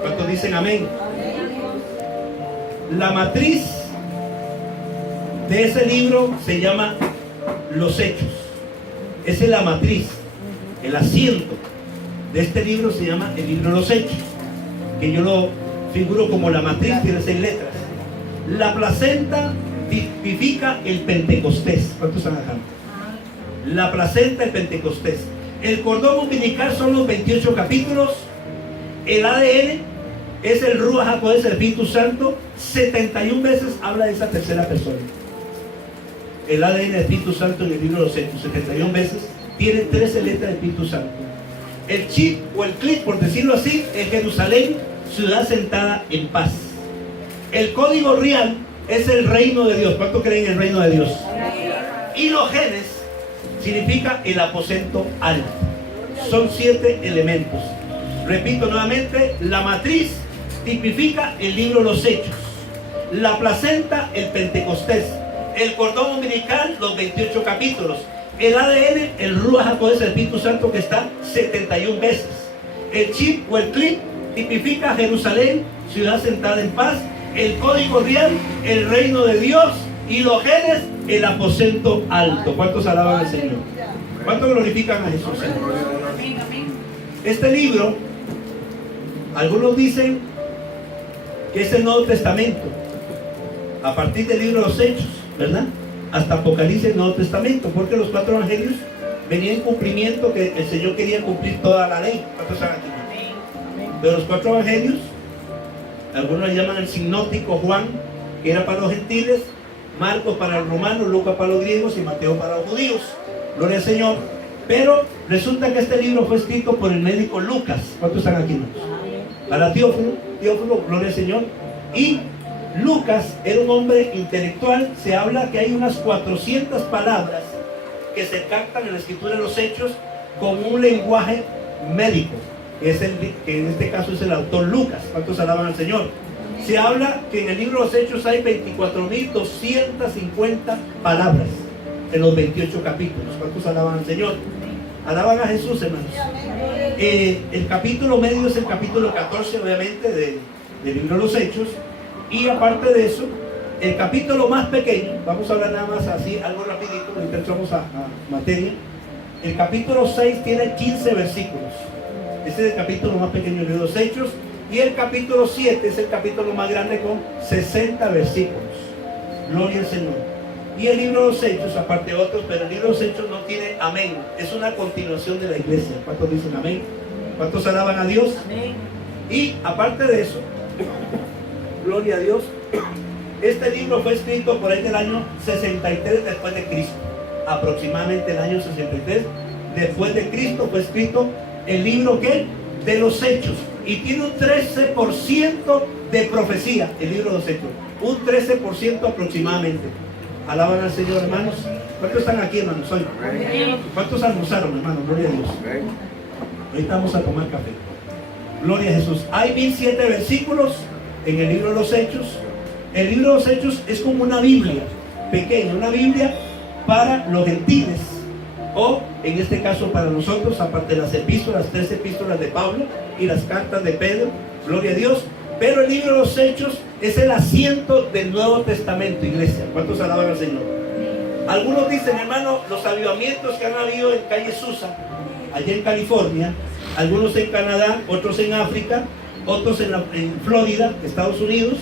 ¿Cuántos dicen amén? La matriz de ese libro se llama Los Hechos. Esa es la matriz, el asiento de este libro se llama el libro Los Hechos, que yo lo figuro como la matriz, tiene 6 letras. La placenta tipifica el Pentecostés. ¿Cuántos están acá? La placenta, el Pentecostés. El cordón umbilical son los 28 capítulos. El ADN es el Ruach HaKodesh, el Espíritu Santo. 71 veces habla de esa tercera persona. El ADN del Espíritu Santo en el libro de los Hechos, 71 veces. Tiene 13 letras del Espíritu Santo. El chip o el clip, por decirlo así, es Jerusalén, ciudad sentada en paz. El código real es el reino de Dios. ¿Cuánto creen en el reino de Dios? Y los genes significa el aposento alto. Son 7 elementos. Repito nuevamente, la matriz tipifica el libro Los Hechos. La placenta, el Pentecostés. El cordón umbilical, los 28 capítulos. El ADN, el Ruach HaKodesh, el Espíritu Santo, que está 71 veces. El chip o el clip tipifica Jerusalén, ciudad sentada en paz. El código real, el reino de Dios. Y los genes, el aposento alto. ¿Cuántos alaban al Señor? ¿Cuántos glorifican a Jesús? Este libro, algunos dicen que es el Nuevo Testamento, a partir del libro de los Hechos, ¿verdad? Hasta Apocalipsis, el Nuevo Testamento, porque los 4 evangelios venían en cumplimiento, que el Señor quería cumplir toda la ley. ¿Cuántos están aquí? Pero los 4 evangelios, algunos le llaman el sinóptico: Juan, que era para los gentiles; Marcos para los romanos; Lucas para los griegos; y Mateo para los judíos. Gloria al Señor. Pero resulta que este libro fue escrito por el médico Lucas. ¿Cuántos están aquí? Para Teófilo, gloria al Señor. Y Lucas era un hombre intelectual. Se habla que hay unas 400 palabras que se captan en la escritura de los Hechos con un lenguaje médico, que en este caso es el autor Lucas. ¿Cuántos alaban al Señor? Se habla que en el libro de los Hechos hay 24.250 palabras en los 28 capítulos. ¿Cuántos alaban al Señor? Alaban a Jesús, hermanos. El capítulo medio es el capítulo 14, obviamente, del libro de los Hechos. Y aparte de eso, el capítulo más pequeño, vamos a hablar nada más así, algo rapidito, ahorita entramos a materia. El capítulo 6 tiene 15 versículos. Ese es el capítulo más pequeño del libro de los Hechos. Y el capítulo 7 es el capítulo más grande con 60 versículos. Gloria al Señor. Y el libro de los Hechos, aparte de otros, pero el libro de los Hechos no tiene amén. Es una continuación de la iglesia. ¿Cuántos dicen amén? ¿Cuántos alaban a Dios? Amén. Y aparte de eso, gloria a Dios, este libro fue escrito por ahí del año 63 después de Cristo. Aproximadamente el año 63 después de Cristo fue escrito el libro, ¿qué? De los Hechos. Y tiene un 13% de profecía, el libro de los Hechos. Un 13% aproximadamente. Alaban al Señor, hermanos. ¿Cuántos están aquí, hermanos, hoy? ¿Cuántos almorzaron, hermanos? Gloria a Dios. Ahorita vamos a tomar café. Gloria a Jesús. Hay 1007 versículos en el libro de los Hechos. El libro de los Hechos es como una Biblia pequeña, una Biblia para los gentiles, o en este caso para nosotros, aparte de las epístolas, 3 epístolas de Pablo y las cartas de Pedro. Gloria a Dios. Pero el libro de los Hechos es el asiento del Nuevo Testamento, iglesia. ¿Cuántos alaban al Señor? Algunos dicen, hermano, los avivamientos que han habido en calle Susa, allá en California, algunos en Canadá, otros en África, otros en Florida, Estados Unidos,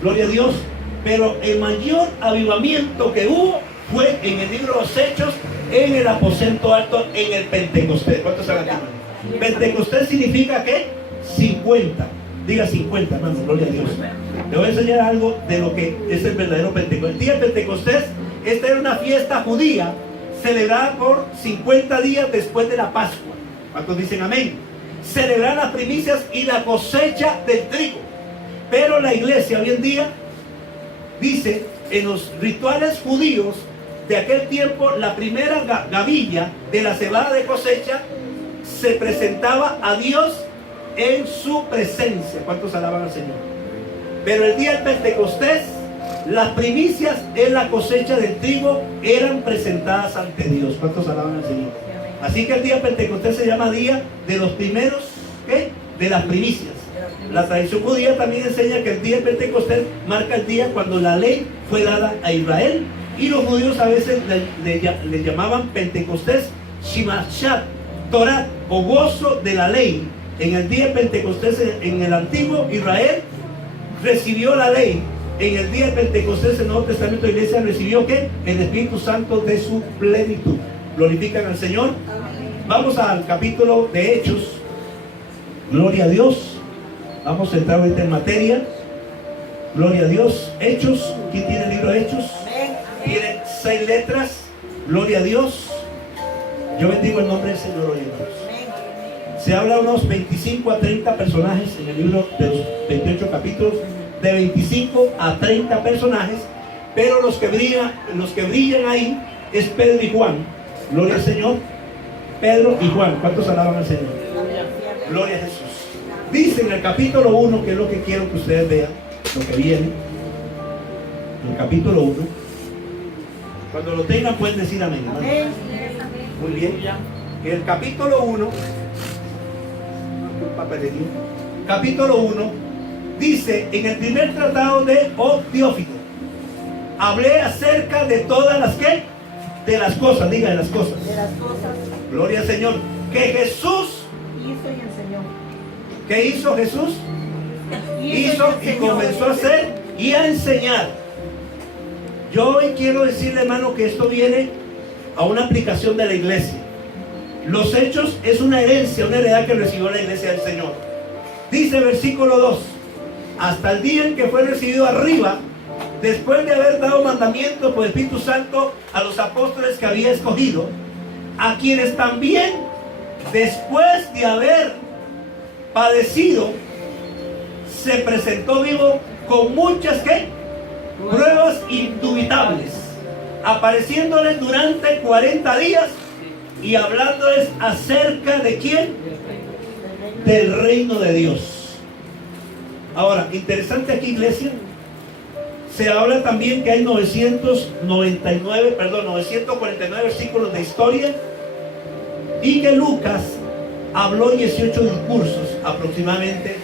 gloria a Dios. Pero el mayor avivamiento que hubo fue en el libro de los Hechos, en el aposento alto, en el Pentecostés. ¿Cuántos saben aquí? Pentecostés significa ¿qué? 50. Diga 50, hermano, gloria a Dios. Le voy a enseñar algo de lo que es el verdadero Pentecostés. El día de Pentecostés, esta era una fiesta judía celebrada por 50 días después de la Pascua. ¿Cuántos dicen amén? Celebrar las primicias y la cosecha del trigo. Pero la iglesia hoy en día dice, en los rituales judíos de aquel tiempo, la primera gavilla de la cebada de cosecha se presentaba a Dios en su presencia. ¿Cuántos alaban al Señor? Pero el día del Pentecostés, las primicias en la cosecha del trigo eran presentadas ante Dios. ¿Cuántos alaban al Señor? Así que el día del Pentecostés se llama día de los primeros, ¿qué? De las primicias. La tradición judía también enseña que el día de Pentecostés marca el día cuando la ley fue dada a Israel, y los judíos a veces le llamaban Pentecostés Shimashat Torah, o gozo de la ley. En el día de Pentecostés en el antiguo Israel recibió la ley. En el día de Pentecostés en el Nuevo Testamento, la iglesia recibió ¿qué? El Espíritu Santo de su plenitud. Glorifican al Señor. Vamos al capítulo de Hechos. Gloria a Dios. Vamos a entrar ahorita en materia. Gloria a Dios. Hechos. ¿Quién tiene el libro de Hechos? Tiene 6 letras. Gloria a Dios. Yo bendigo el nombre del Señor hoy, hermanos. Se habla de unos 25 a 30 personajes en el libro de los 28 capítulos. De 25 a 30 personajes. Pero los que brillan ahí es Pedro y Juan. Gloria al Señor. Pedro y Juan. ¿Cuántos alaban al Señor? Gloria a Jesús. Dice en el capítulo 1, que es lo que quiero que ustedes vean, lo que viene. En el capítulo 1. Cuando lo tengan pueden decir amén, hermano. Muy bien. En el capítulo 1, capítulo 1, dice: en el primer tratado de Teófilo, hablé acerca de todas las que, de las cosas, diga de las cosas. De las cosas. Gloria al Señor. Que Jesús hizo y enseñó. ¿Qué hizo Jesús? Hizo y comenzó a hacer y a enseñar. Yo hoy quiero decirle, hermano, que esto viene a una aplicación de la iglesia. Los hechos es una herencia, una heredad que recibió la iglesia del Señor. Dice versículo 2: hasta el día en que fue recibido arriba, después de haber dado mandamientos por el Espíritu Santo a los apóstoles que había escogido, a quienes también, después de haber padecido, se presentó vivo con muchas ¿qué? Pruebas indubitables, apareciéndoles durante 40 días y hablándoles acerca de ¿quién? Del reino de Dios. Ahora, interesante aquí, iglesia, se habla también que hay 949 versículos de historia, y que Lucas habló 18 discursos aproximadamente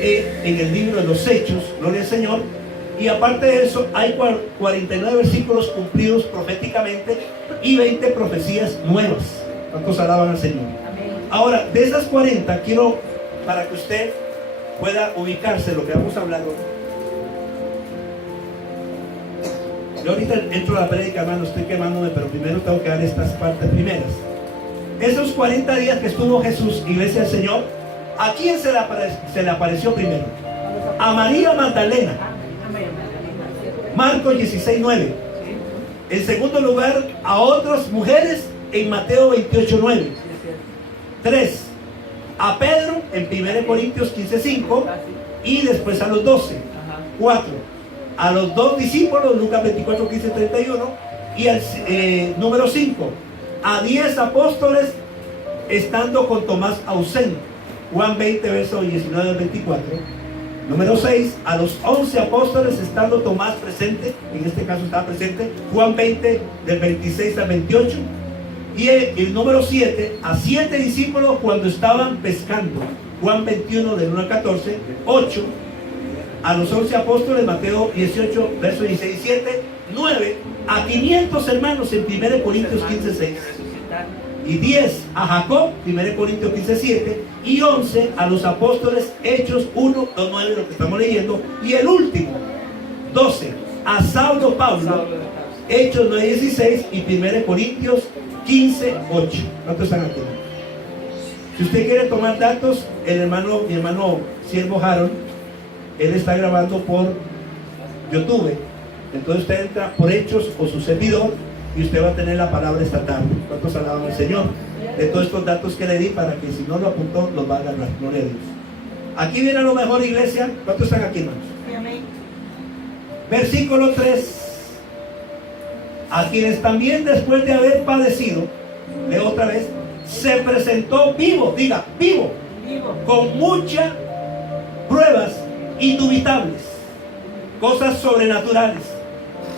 en el libro de los Hechos, gloria al Señor. Y aparte de eso, hay 49 versículos cumplidos proféticamente y 20 profecías nuevas. ¿Cuántos alaban al Señor? Amén. Ahora, de esas 40, quiero, para que usted pueda ubicarse en lo que vamos a hablar hoy. Yo ahorita entro a la prédica, hermano, estoy quemándome, pero primero tengo que dar estas partes primeras. Esos 40 días que estuvo Jesús, iglesia del Señor, ¿a quién se le apareció primero? A María Magdalena. Marcos 16:9. En segundo lugar, a otras mujeres en Mateo 28:9. 3. A Pedro en 1 Corintios 15:5. Y después a los 12. 4. A los 2 discípulos, Lucas 24:15-31. Y al número 5. A 10 apóstoles estando con Tomás ausente. Juan 20, versos 19 al 24. Número 6, a los 11 apóstoles estando Tomás presente, en este caso estaba presente, Juan 20, del 26 al 28. Y el número 7, a 7 discípulos cuando estaban pescando, Juan 21, del 1 al 14. 8, a los 11 apóstoles, Mateo 18, versos 16 y 7. 9, a 500 hermanos en 1 Corintios 15, 6. Y 10 a Jacob, 1 Corintios 15, 7. Y 11 a los apóstoles, Hechos 1, 2, 9, lo que estamos leyendo. Y el último, 12, a Saulo Pablo, Hechos 9, 16. Y 1 Corintios 15, 8. ¿Cuántos están aquí? Si usted quiere tomar datos, mi hermano siervo Harold, él está grabando por YouTube. Entonces usted entra por Hechos o su servidor y usted va a tener la palabra esta tarde. ¿Cuántos alaban al Señor? De todos estos datos que le di, para que si no lo apuntó, los va a agarrar. Gloria a Dios. Aquí viene lo mejor, iglesia. ¿Cuántos están aquí, hermanos? Amén. Versículo 3. A quienes también después de haber padecido, leo otra vez, se presentó vivo, diga, vivo, con muchas pruebas indubitables, cosas sobrenaturales,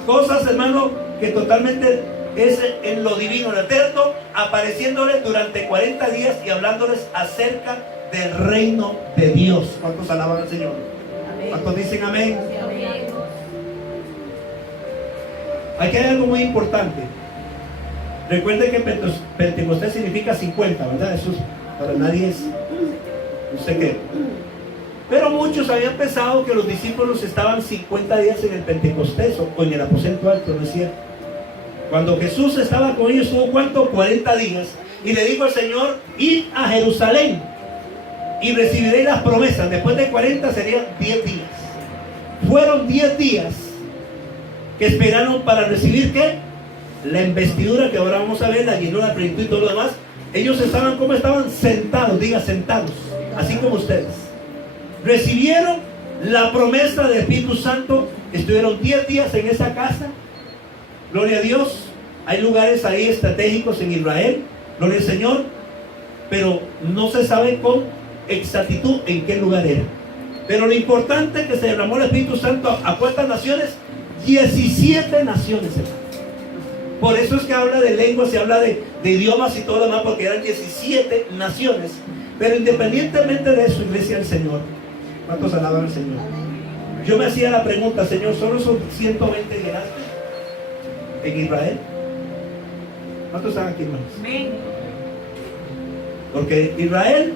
cosas, hermano, que totalmente es en lo divino, lo eterno, apareciéndoles durante 40 días y hablándoles acerca del reino de Dios. ¿Cuántos alaban al Señor? ¿Cuántos dicen amén? Aquí hay algo muy importante. Recuerden que Pentecostés significa 50, ¿verdad? Eso para nadie es no sé qué. Pero muchos habían pensado que los discípulos estaban 50 días en el Pentecostés o en el aposento alto, ¿no es cierto? Cuando Jesús estaba con ellos, ¿tuvo cuánto? 40 días. Y le dijo al Señor: id a Jerusalén y recibiréis las promesas. Después de 40 serían 10 días. Fueron 10 días que esperaron para recibir ¿qué? La investidura, que ahora vamos a ver, la llenura, la plenitud y todo lo demás. Ellos estaban, ¿cómo estaban? Sentados, diga sentados, así como ustedes. Recibieron la promesa del Espíritu Santo. Estuvieron 10 días en esa casa. Gloria a Dios. Hay lugares ahí estratégicos en Israel, gloria al Señor, pero no se sabe con exactitud en qué lugar era. Pero lo importante es que se derramó el Espíritu Santo a cuántas naciones. 17 naciones, hermano. Por eso es que habla de lenguas, se habla de idiomas y todo lo demás, porque eran 17 naciones. Pero independientemente de eso, iglesia del Señor, ¿cuántos alaban al Señor? Yo me hacía la pregunta: Señor, ¿solo son 120 llegaste en Israel? ¿Cuántos están aquí, hermanos? Porque Israel,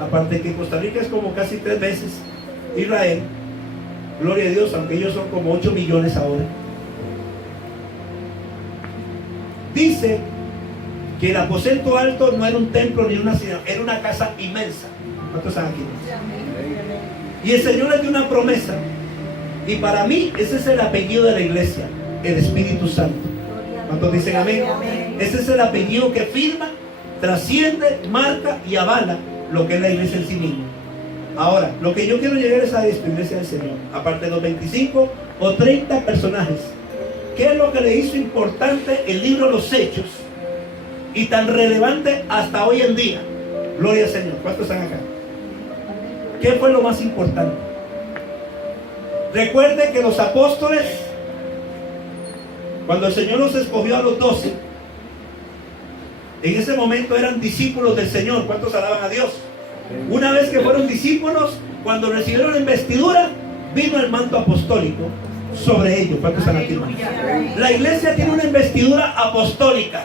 aparte que Costa Rica es como casi 3 veces Israel, gloria a Dios, aunque ellos son como 8 millones ahora. Dice que el aposento alto no era un templo ni una ciudad, era una casa inmensa. ¿Cuántos están aquí? Y el Señor les dio una promesa. Y para mí ese es el apellido de la iglesia, el Espíritu Santo. ¿Cuántos dicen amén? Ese es el apellido que firma, trasciende, marca y avala lo que es la iglesia en sí misma. Ahora, lo que yo quiero llegar es a esto, iglesia del Señor. Aparte de los 25 o 30 personajes, ¿qué es lo que le hizo importante el libro de los Hechos y tan relevante hasta hoy en día? Gloria al Señor. ¿Cuántos están acá? ¿Qué fue lo más importante? Recuerde que los apóstoles, cuando el Señor los escogió a los 12, en ese momento eran discípulos del Señor. ¿Cuántos alaban a Dios? Una vez que fueron discípulos, cuando recibieron la investidura, vino el manto apostólico sobre ellos. ¿Cuántos están aquí? La iglesia tiene una investidura apostólica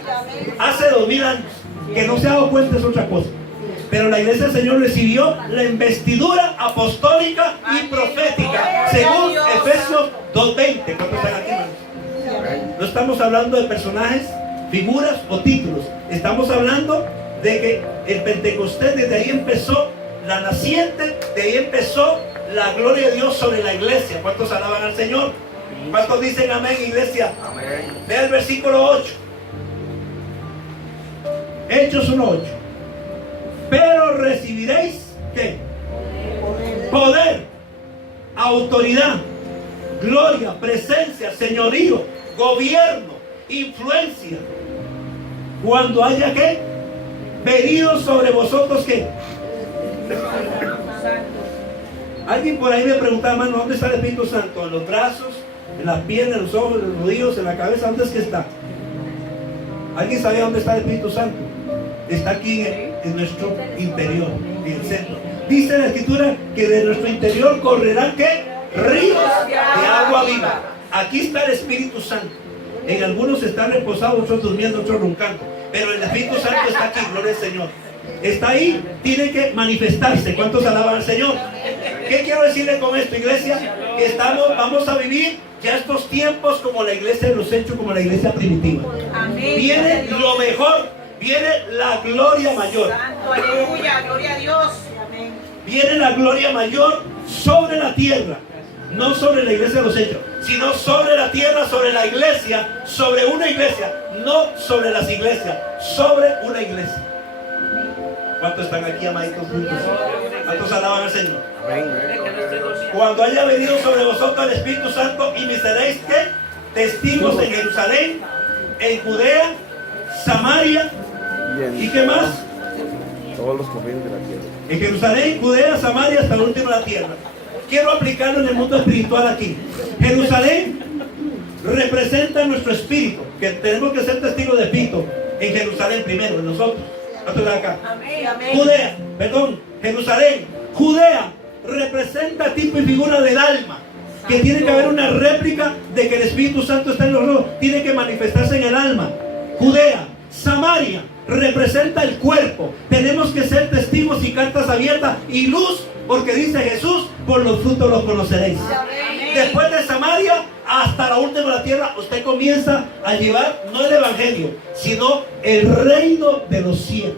hace 2000 años. Que no se ha dado cuenta es otra cosa. Pero la iglesia del Señor recibió la investidura apostólica y profética, según Efesios 2:20. ¿Cuántos están aquí, hermanos? No estamos hablando de personajes, figuras o títulos. Estamos hablando de que el Pentecostés, desde ahí empezó la naciente, de ahí empezó la gloria de Dios sobre la iglesia. ¿Cuántos alaban al Señor? ¿Cuántos dicen amén, iglesia? Amén. Vea el versículo 8. Hechos 1:8. Pero recibiréis ¿qué? Poder, autoridad, gloria, presencia, señorío, gobierno, influencia, cuando haya ¿qué? Venido sobre vosotros ¿qué? Alguien por ahí me preguntaba: hermano, ¿dónde está el Espíritu Santo? ¿En los brazos, en las piernas, en los ojos, en los rodillos, en la cabeza? ¿Dónde es que está? ¿Alguien sabía dónde está el Espíritu Santo? Está aquí en nuestro interior, en el centro. Dice la Escritura que de nuestro interior correrán ¿qué? Ríos de agua viva. Aquí está el Espíritu Santo. En algunos están reposados, otros durmiendo, otros roncando. Pero el Espíritu Santo está aquí, gloria al Señor. Está ahí, tiene que manifestarse. ¿Cuántos alaban al Señor? ¿Qué quiero decirle con esto, iglesia? Que vamos a vivir ya estos tiempos como la iglesia de los Hechos, como la iglesia primitiva. Viene lo mejor, viene la gloria mayor. Santo, aleluya, gloria a Dios. Viene la gloria mayor sobre la tierra. No sobre la iglesia de los Hechos, sino sobre la tierra, sobre la iglesia, sobre una iglesia, no sobre las iglesias, sobre una iglesia. ¿Cuántos están aquí, amaditos juntos? ¿Cuántos alaban al Señor? Cuando haya venido sobre vosotros el Espíritu Santo y me seréis ¿qué? Testigos en Jerusalén, en Judea, Samaria y ¿qué más? Todos los confines de la tierra. En Jerusalén, Judea, Samaria, hasta el último de la tierra. Quiero aplicarlo en el mundo espiritual aquí. Jerusalén representa nuestro espíritu, que tenemos que ser testigos de Espíritu en Jerusalén primero, en nosotros. Acá. Amén. Judea, perdón, Jerusalén, Judea, representa tipo y figura del alma. Que tiene que haber una réplica de que el Espíritu Santo está en los ojos. Tiene que manifestarse en el alma. Judea, Samaria, representa el cuerpo. Tenemos que ser testigos y cartas abiertas y luz, porque dice Jesús, por los frutos los conoceréis. Amén. Después de Samaria hasta la última de la tierra, usted comienza a llevar no el evangelio, sino el reino de los cielos.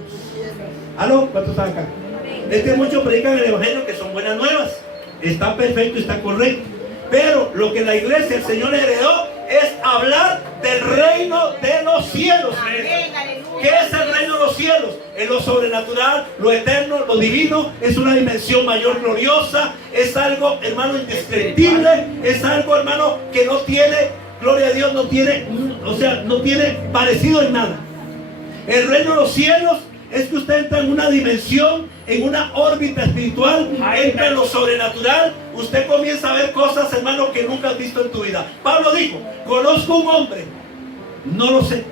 ¿Aló? ¿Cuántos están acá? Es que muchos predican el evangelio, que son buenas nuevas, está perfecto y está correcto, pero lo que la iglesia, el Señor heredó, es hablar del reino de los cielos. Amén, aleluya. ¿Qué es el reino de los cielos? Es lo sobrenatural, lo eterno, lo divino. Es una dimensión mayor, gloriosa. Es algo, hermano, indescriptible. Es algo, hermano, que no tiene, gloria a Dios, no tiene, o sea, no tiene parecido en nada. El reino de los cielos es que usted entra en una dimensión, en una órbita espiritual, entra en lo sobrenatural. Usted comienza a ver cosas, hermano, que nunca has visto en tu vida. Pablo dijo, conozco un hombre, no lo sé,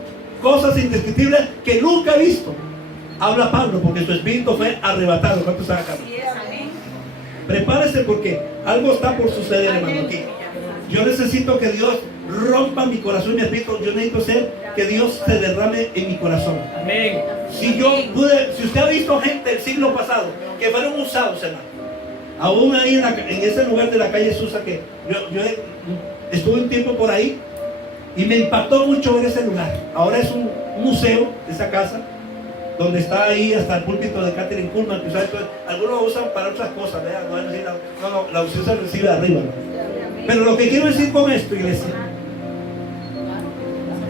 cosas indescriptibles que nunca he visto. Habla Pablo porque su espíritu fue arrebatado. ¿Cuántos están acá? Prepárese porque algo está por suceder, hermano, aquí. Yo necesito que Dios rompa mi corazón y mi espíritu. Yo necesito que Dios se derrame en mi corazón. Amén. Si usted ha visto gente del siglo pasado que fueron usados, hermano, aún ahí en ese lugar de la calle Susa, que yo estuve un tiempo por ahí y me impactó mucho ver ese lugar. Ahora es un museo, esa casa, donde está ahí hasta el púlpito de Catherine Kuhlman, que algunos lo usan para otras cosas, ¿verdad? No, la unción se recibe de arriba, ¿no? Pero lo que quiero decir con esto, iglesia,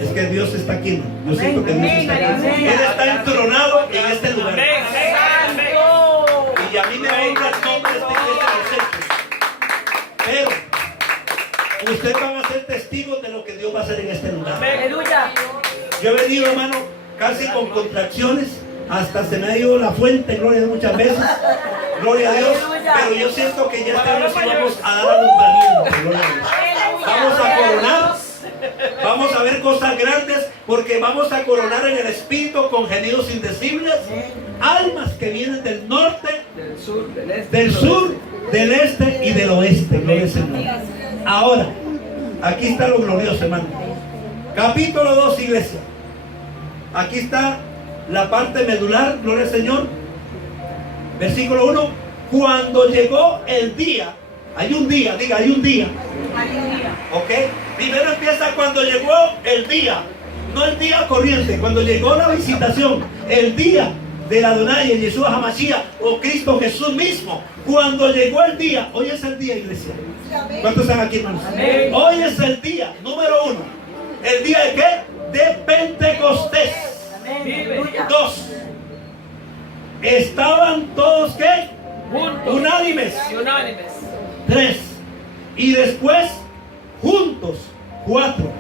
es que Dios está aquí, ¿no? Yo siento que Dios está aquí. Él está entronado en este lugar. Y a mí me honra el nombre de esta iglesia de los hechos. Pero ustedes van a ser testigos de lo que Dios va a hacer en este lugar. Aleluya. Yo he venido, hermano, casi con contracciones, hasta se me ha ido la fuente, gloria a Dios, muchas veces, gloria a Dios, pero yo siento que ya estamos y vamos a dar alumbramiento, gloria a Dios. Vamos a coronar, vamos a ver cosas grandes, porque vamos a coronar en el espíritu con gemidos indecibles, almas que vienen del norte, del sur, del este y del oeste, gloria al Señor. Ahora, aquí está lo glorioso, hermano. Capítulo 2, iglesia. Aquí está la parte medular, gloria al Señor. Versículo 1. Cuando llegó el día, hay un día, diga, hay un día. ¿Ok? Primero empieza cuando llegó el día, no el día corriente, cuando llegó la visitación, el día del Adonai, el Yeshua HaMashiach, o Cristo Jesús mismo. Cuando llegó el día, hoy es el día, iglesia. ¿Cuántos están aquí, hermanos? Amén. Hoy es el día, número 1. ¿El día de qué? De Pentecostés. 2. Estaban todos ¿qué? Juntos. Unánimes. Unánimes. 3. Y después juntos. 4.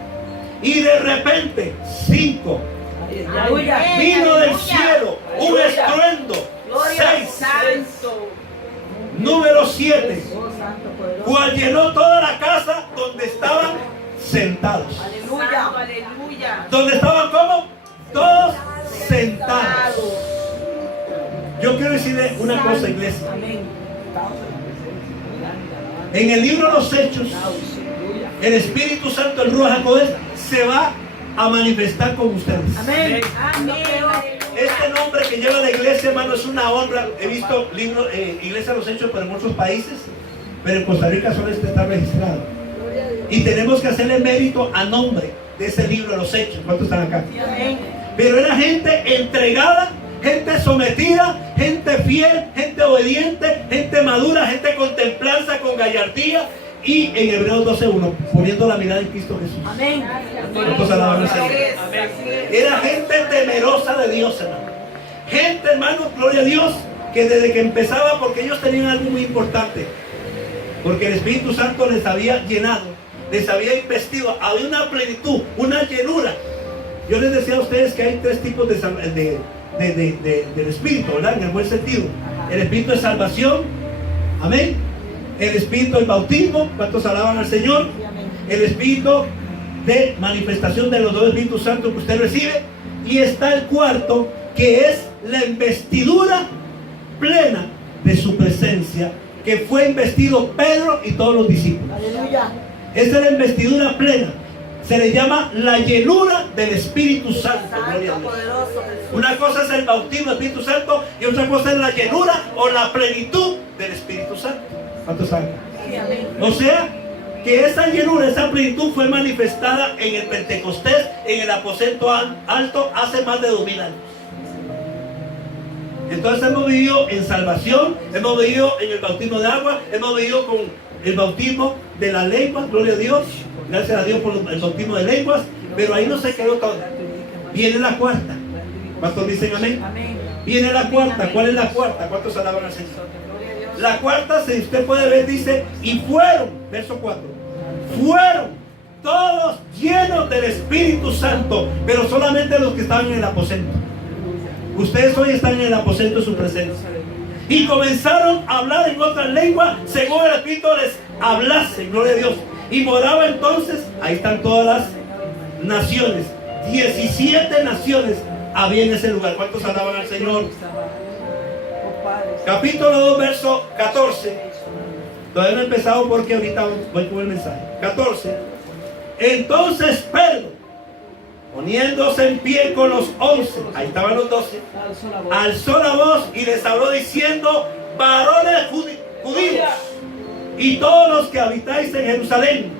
Y de repente 5. Aleluya. Vino del cielo un estruendo. 6. Santo. Número 7. Cual llenó toda la casa donde estaban sentados. Aleluya. Aleluya. ¿Dónde estaban cómo? Todos sentados. Yo quiero decirle una cosa, iglesia. En el libro de los Hechos, el Espíritu Santo, el Ruach HaKodesh, se va a manifestar con ustedes. Amén. Este nombre que lleva la iglesia, hermano, es una honra. He visto libros, Iglesia de los Hechos, pero en otros países, pero en Costa Rica solo este está registrado. Y tenemos que hacerle mérito a nombre de ese libro de los Hechos. ¿Cuántos están acá? Pero era gente entregada, gente sometida, gente fiel, gente obediente, gente madura, gente con templanza, con gallardía. Y en Hebreos 12:1, poniendo la mirada en Cristo Jesús. Amén. ¿Cuántos alaban al Señor? Era gente temerosa de Dios, hermano. Gente, hermano, gloria a Dios, que desde que empezaba, porque ellos tenían algo muy importante, porque el Espíritu Santo les había llenado, les había investido, había una plenitud, una llenura. Yo les decía a ustedes que hay 3 tipos del Espíritu, ¿verdad? En el buen sentido. El Espíritu de salvación, amén. El Espíritu del bautismo, ¿cuántos alaban al Señor? El Espíritu de manifestación de los 2 Espíritus Santos que usted recibe. Y está el cuarto, que es la investidura plena de su presencia, que fue investido Pedro y todos los discípulos. Aleluya. Esta es la investidura plena. Se le llama la llenura del Espíritu Santo. Gloria a Dios. Poderoso Jesús. Una cosa es el bautismo del Espíritu Santo y otra cosa es la llenura o la plenitud del Espíritu Santo. ¿Cuántos saben? O sea, que esa llenura, esa plenitud fue manifestada en el Pentecostés, en el aposento alto, hace más de 2000 años. Entonces hemos vivido en salvación, hemos vivido en el bautismo de agua, hemos vivido con el bautismo de la lengua, gloria a Dios, gracias a Dios por el bautismo de lenguas, pero ahí no se quedó todo. Viene la cuarta. ¿Cuántos dicen amén? Viene la cuarta. ¿Cuál es la cuarta? ¿Cuántos alaban al Señor? La cuarta, si usted puede ver, dice, y fueron, verso 4, fueron todos llenos del Espíritu Santo, pero solamente los que estaban en el aposento. Ustedes hoy están en el aposento de su presencia. Y comenzaron a hablar en otras lenguas, según el Espíritu les hablase, gloria a Dios. Y moraba entonces, ahí están todas las naciones, 17 naciones había en ese lugar. ¿Cuántos alaban al Señor? Capítulo 2, verso 14. Todavía no he empezado porque ahorita voy con el mensaje. 14. Entonces Pedro, poniéndose en pie con los 11, ahí estaban los 12, alzó la voz y les habló diciendo: varones judíos y todos los que habitáis en Jerusalén,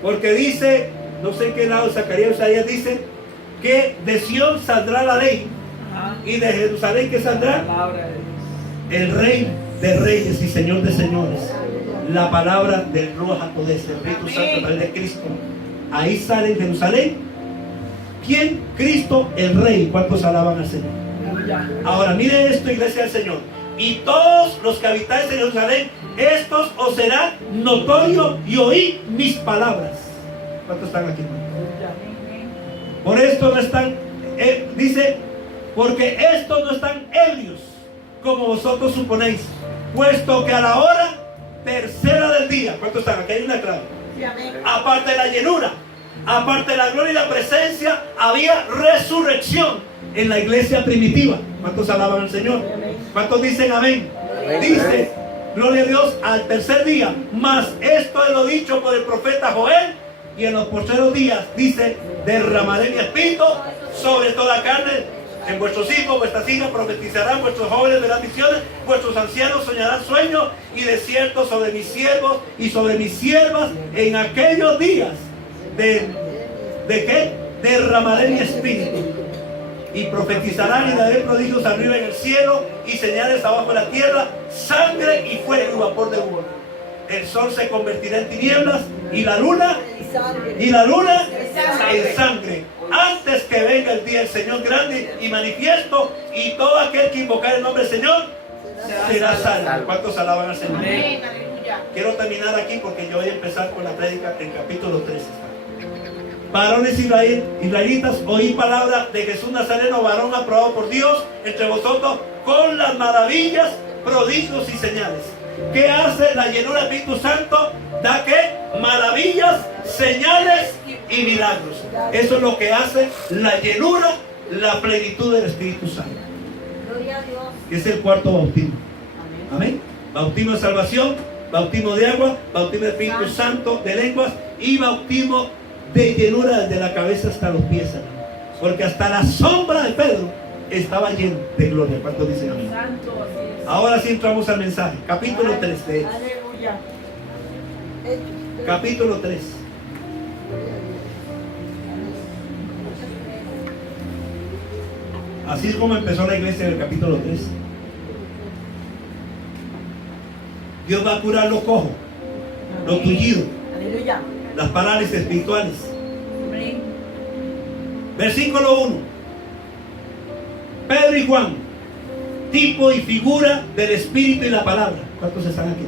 porque dice, no sé en qué lado Zacarías o Isaías dice que de Sión saldrá la ley y de Jerusalén que saldrá el Rey de reyes y Señor de señores, la palabra del Ruach HaKodesh, el Espíritu Santo a través de Cristo. Ahí sale en Jerusalén. ¿Quién? Cristo el Rey. ¿Cuántos alaban al Señor? Ahora mire esto, iglesia del Señor. Y todos los que habitáis en Jerusalén, estos os será notorio y oí mis palabras. ¿Cuántos están aquí? Por esto no están, dice, porque estos no están ebrios, como vosotros suponéis, puesto que a la hora tercera del día, ¿cuántos están? Aquí hay una clave. Aparte de la llenura, aparte de la gloria y la presencia, había resurrección en la iglesia primitiva. ¿Cuántos alaban al Señor? ¿Cuántos dicen amén? Dice, gloria a Dios, al tercer día, mas esto es lo dicho por el profeta Joel, y en los postreros días, dice, derramaré mi espíritu sobre toda carne. En vuestros hijos, vuestras hijas profetizarán, vuestros jóvenes verán visiones, vuestros ancianos soñarán sueños, y de cierto sobre mis siervos y sobre mis siervas en aquellos días ¿de qué? Derramaré mi espíritu, y profetizarán y daré prodigios arriba en el cielo y señales abajo en la tierra, sangre y fuego y vapor de humo. El sol se convertirá en tinieblas y la luna en sangre, antes que venga el día del Señor grande y manifiesto, y todo aquel que invocar el nombre del Señor será salvo. ¿Cuántos alaban al Señor? Amén, aleluya. Quiero terminar aquí porque yo voy a empezar con la prédica en capítulo 13. Varones israelitas, oí palabra de Jesús Nazareno, varón aprobado por Dios entre vosotros, con las maravillas, prodigios y señales. ¿Qué hace la llenura del Espíritu Santo? Da ¿qué? Maravillas, señales y milagros. Eso es lo que hace la llenura, la plenitud del Espíritu Santo. Gloria a Dios. Es el cuarto bautismo. Amén. Bautismo de salvación, bautismo de agua, bautismo del Espíritu Santo, de lenguas, y bautismo de llenura desde la cabeza hasta los pies, hermano. Porque hasta la sombra de Pedro estaba lleno de gloria. ¿Cuántos dicen amén? Ahora sí entramos al mensaje. Capítulo 3 de Hechos. Aleluya. Capítulo 3. Así es como empezó la iglesia en el capítulo 3. Dios va a curar los cojos, los tullidos, Aleluya. las parálisis espirituales. Versículo 1. Pedro y Juan, tipo y figura del Espíritu y la palabra. ¿Cuántos están aquí?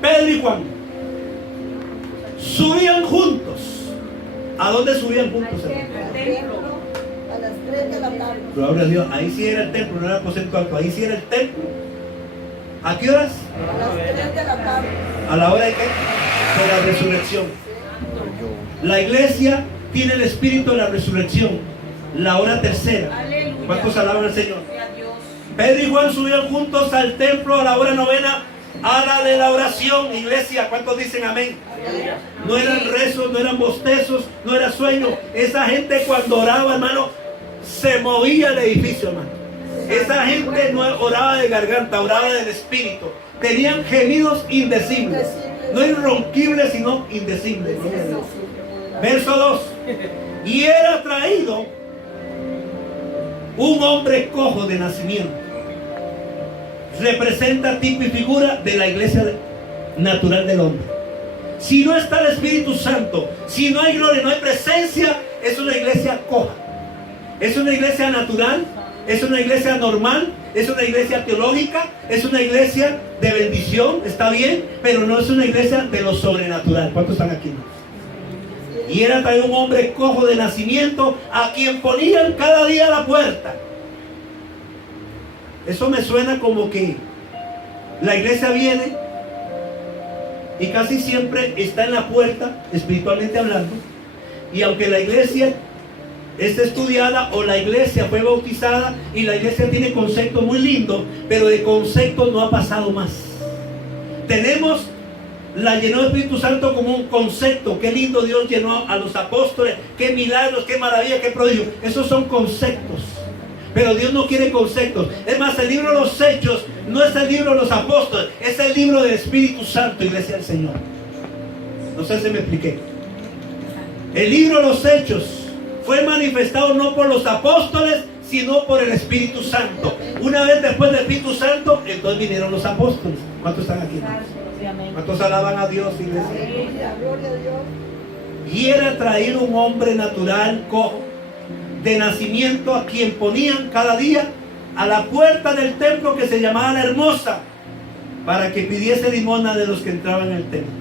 Pedro y Juan subían juntos. ¿A dónde subían juntos, hermano? A las 3 de la tarde. Gloria a Dios. Ahí sí era el templo, no era el aposento alto. Ahí sí era el templo. ¿A qué horas? A las 3 de la tarde. A la hora de qué? De la resurrección. La iglesia tiene el espíritu de la resurrección. La hora tercera. Aleluya. ¿Cuántos alaban al Señor? Gloria a Dios. Pedro y Juan subieron juntos al templo a la hora novena, a la de la oración. Iglesia, ¿cuántos dicen amén? No eran rezos, no eran bostezos, no era sueño. Esa gente cuando oraba, hermano, se movía el edificio, hermano. Esa gente no oraba de garganta, oraba del espíritu. Tenían gemidos indecibles. No irrompibles, sino indecibles. Verso 2. Y era traído un hombre cojo de nacimiento. Representa tipo y figura de la iglesia natural del hombre. Si no está el Espíritu Santo, si no hay gloria, no hay presencia, es una iglesia coja. Es una iglesia natural, es una iglesia normal, es una iglesia teológica, es una iglesia de bendición, está bien, pero no es una iglesia de lo sobrenatural. ¿Cuántos están aquí? Y era también un hombre cojo de nacimiento, a quien ponían cada día a la puerta. Eso me suena como que la iglesia viene y casi siempre está en la puerta, espiritualmente hablando. Y aunque la iglesia está estudiada o la iglesia fue bautizada y la iglesia tiene conceptos muy lindos, pero de conceptos no ha pasado más. Tenemos, la llenó el Espíritu Santo como un concepto. Qué lindo Dios llenó a los apóstoles, qué milagros, qué maravilla, qué prodigio. Esos son conceptos. Pero Dios no quiere conceptos. Es más, el libro de los Hechos no es el libro de los apóstoles, es el libro del Espíritu Santo, iglesia del Señor. No sé si me expliqué. El libro de los Hechos fue manifestado no por los apóstoles, sino por el Espíritu Santo. Una vez después del Espíritu Santo, entonces vinieron los apóstoles. ¿Cuántos están aquí? ¿Cuántos alaban a Dios, iglesia? Y era traído un hombre natural, cojo, de nacimiento, a quien ponían cada día a la puerta del templo, que se llamaba La Hermosa, para que pidiese limosna de los que entraban en el templo.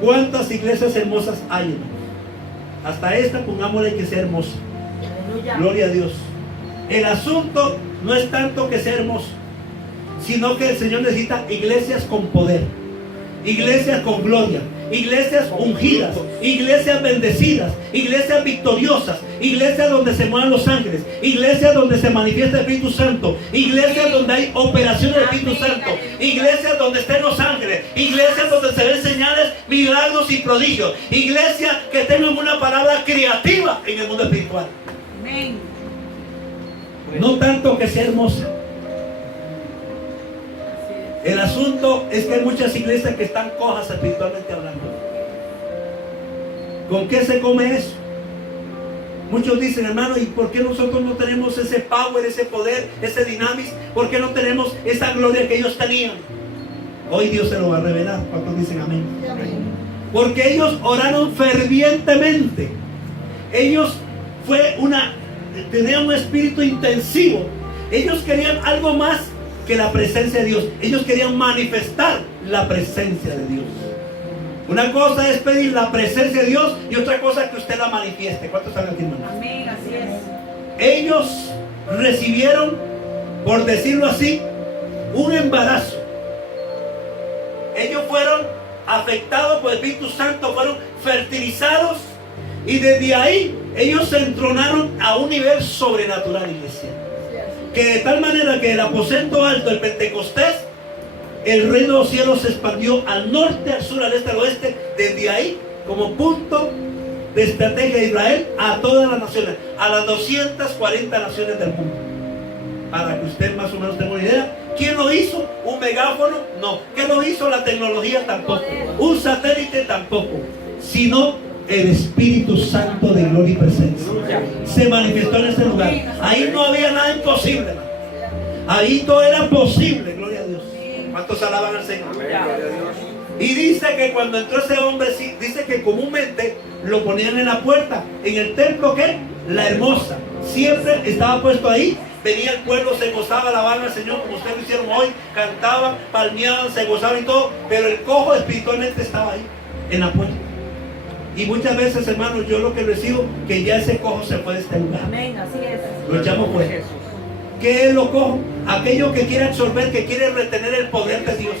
¿Cuántas iglesias hermosas hay, hermano? Hasta esta, pongámosle que sea hermosa. Gloria a Dios. El asunto no es tanto que sea hermoso, sino que el Señor necesita iglesias con poder, iglesias con gloria, iglesias ungidas, iglesias bendecidas, iglesias victoriosas, iglesias donde se mueven los ángeles, iglesias donde se manifiesta el Espíritu Santo, iglesias donde hay operaciones del Espíritu Santo, iglesias donde estén los ángeles, iglesias donde se ven señales, milagros y prodigios, iglesias que tengan una palabra creativa en el mundo espiritual. Amén. No tanto que sea hermosa. El asunto es que hay muchas iglesias que están cojas espiritualmente hablando. ¿Con qué se come eso? Muchos dicen, hermano, ¿y por qué nosotros no tenemos ese power, ese poder, ese dinamis? ¿Por qué no tenemos esa gloria que ellos tenían? Hoy Dios se lo va a revelar. ¿Cuántos dicen amén? Porque ellos oraron fervientemente. Ellos tenían un espíritu intensivo. Ellos querían algo más que la presencia de Dios. Ellos querían manifestar la presencia de Dios. Una cosa es pedir la presencia de Dios y otra cosa es que usted la manifieste. ¿Cuántos están aquí, hermanos? Amén, así es. Ellos recibieron, por decirlo así, un embarazo. Ellos fueron afectados por el Espíritu Santo, fueron fertilizados, y desde ahí ellos se entronaron a un nivel sobrenatural, iglesia. Que de tal manera que el aposento alto, el Pentecostés, el reino de los cielos se expandió al norte, al sur, al este, al oeste. Desde ahí, como punto de estrategia de Israel, a todas las naciones, a las 240 naciones del mundo. Para que usted más o menos tenga una idea. ¿Quién lo hizo? ¿Un megáfono? No. ¿Qué lo hizo? La tecnología tampoco. ¿Un satélite? Tampoco. Sino el Espíritu Santo de gloria y presencia se manifestó en ese lugar. Ahí no había nada imposible, hermano. Ahí todo era posible, gloria a Dios. ¿Cuántos alaban al Señor? Y dice que cuando entró ese hombre, dice que comúnmente lo ponían en la puerta. En el templo, ¿qué? La Hermosa. Siempre estaba puesto ahí. Venía el pueblo, se gozaba, alababan al Señor como ustedes lo hicieron hoy. Cantaban, palmeaban, se gozaban y todo. Pero el cojo espiritualmente estaba ahí, en la puerta. Y muchas veces, hermanos, yo lo que recibo, que ya ese cojo se fue de este lugar. Amén, así es. Lo echamos fuera. ¿Qué es lo cojo? Aquello que quiere absorber, que quiere retener el poder de Dios,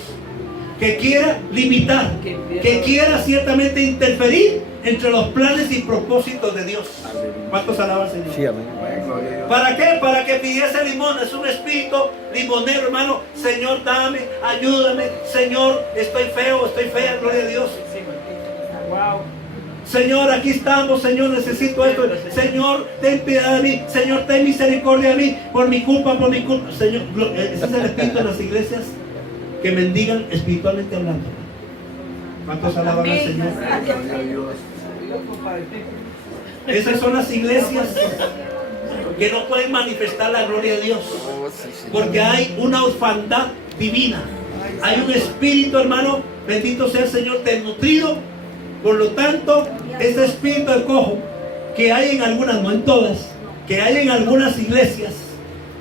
que quiera limitar, que quiera ciertamente interferir entre los planes y propósitos de Dios. ¿Cuántos alaban al Señor? Sí, amén. ¿Para qué? Para que pidiese limón. Es un espíritu limonero, hermano. Señor, dame, ayúdame. Señor, estoy feo, estoy fea, gloria a Dios. Wow. Señor, aquí estamos. Señor, necesito esto. Señor, ten piedad de mí. Señor, ten misericordia de mí. Por mi culpa, por mi culpa. Señor, ese es el espíritu de las iglesias que mendigan espiritualmente hablando. ¿Cuántos alaban al Señor? Esas son las iglesias que no pueden manifestar la gloria de Dios, porque hay una orfandad divina. Hay un espíritu, hermano, bendito sea el Señor, desnutrido. Por lo tanto, ese espíritu de cojo que hay en algunas, no en todas, que hay en algunas iglesias,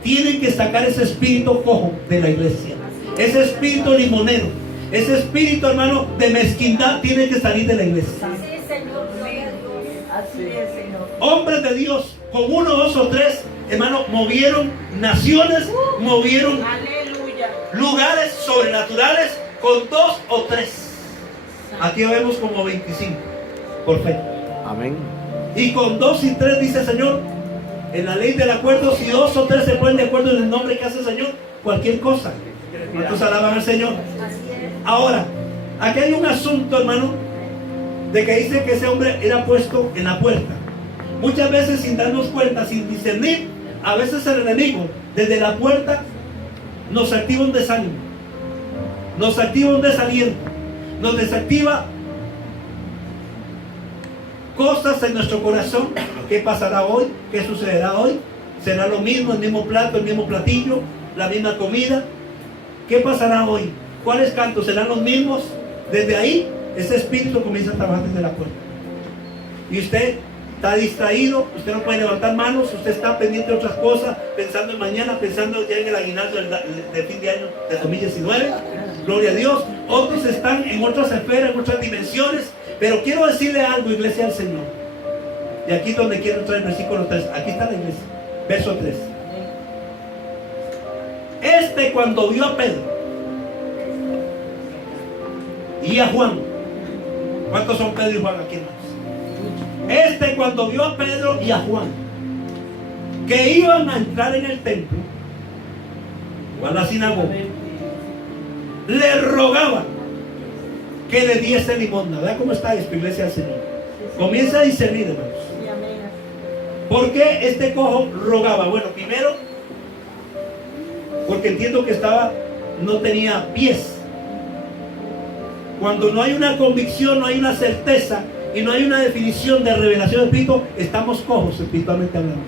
tienen que sacar ese espíritu cojo de la iglesia. Ese espíritu limonero, ese espíritu, hermano, de mezquindad tiene que salir de la iglesia. Así, Señor, gloria a Dios. Así es, Señor. Hombres de Dios, con uno, dos o tres, hermano, movieron naciones, movieron Aleluya. lugares sobrenaturales con dos o tres. Aquí vemos como 25 por fe. Amén. Y con 2 y 3 dice el Señor, en la ley del acuerdo, si 2 o 3 se ponen de acuerdo en el nombre que hace el Señor, cualquier cosa. ¿Cuántos alaban al Señor? Así es. Ahora, aquí hay un asunto, hermano, de que dice que ese hombre era puesto en la puerta. Muchas veces sin darnos cuenta, sin discernir, a veces el enemigo desde la puerta nos activa un desánimo, nos activa un desaliento, nos desactiva cosas en nuestro corazón. ¿Qué pasará hoy? ¿Qué sucederá hoy? ¿Será lo mismo, el mismo plato, el mismo platillo, la misma comida? ¿Qué pasará hoy? ¿Cuáles cantos serán los mismos? Desde ahí, ese espíritu comienza a trabajar desde la puerta. Y usted está distraído, usted no puede levantar manos, usted está pendiente de otras cosas, pensando en mañana, pensando ya en el aguinaldo del fin de año de 2019. Gloria a Dios. Otros están en otras esferas, en otras dimensiones. Pero quiero decirle algo, iglesia del Señor. Y aquí es donde quiero entrar el versículo 3. Aquí está la iglesia. Verso 3. Cuando vio a Pedro y a Juan. ¿Cuántos son Pedro y Juan aquí, hermanos? Cuando vio a Pedro y a Juan que iban a entrar en el templo o a la sinagoga, le rogaba que le diese limosna. ¿Verdad cómo está esto, iglesia del Señor? Comienza a discernir, hermanos. ¿Por qué este cojo rogaba? Bueno, primero, porque entiendo que no tenía pies. Cuando no hay una convicción, no hay una certeza y no hay una definición de revelación del Espíritu, estamos cojos espiritualmente hablando.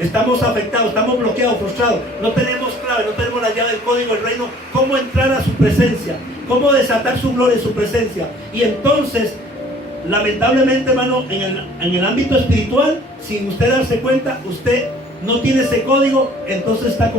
Estamos afectados, estamos bloqueados, frustrados. No tenemos clave, no tenemos la llave del código del reino. Cómo entrar a su presencia, cómo desatar su gloria en su presencia. Y entonces, lamentablemente, hermano, en el ámbito espiritual, sin usted darse cuenta, usted no tiene ese código, entonces está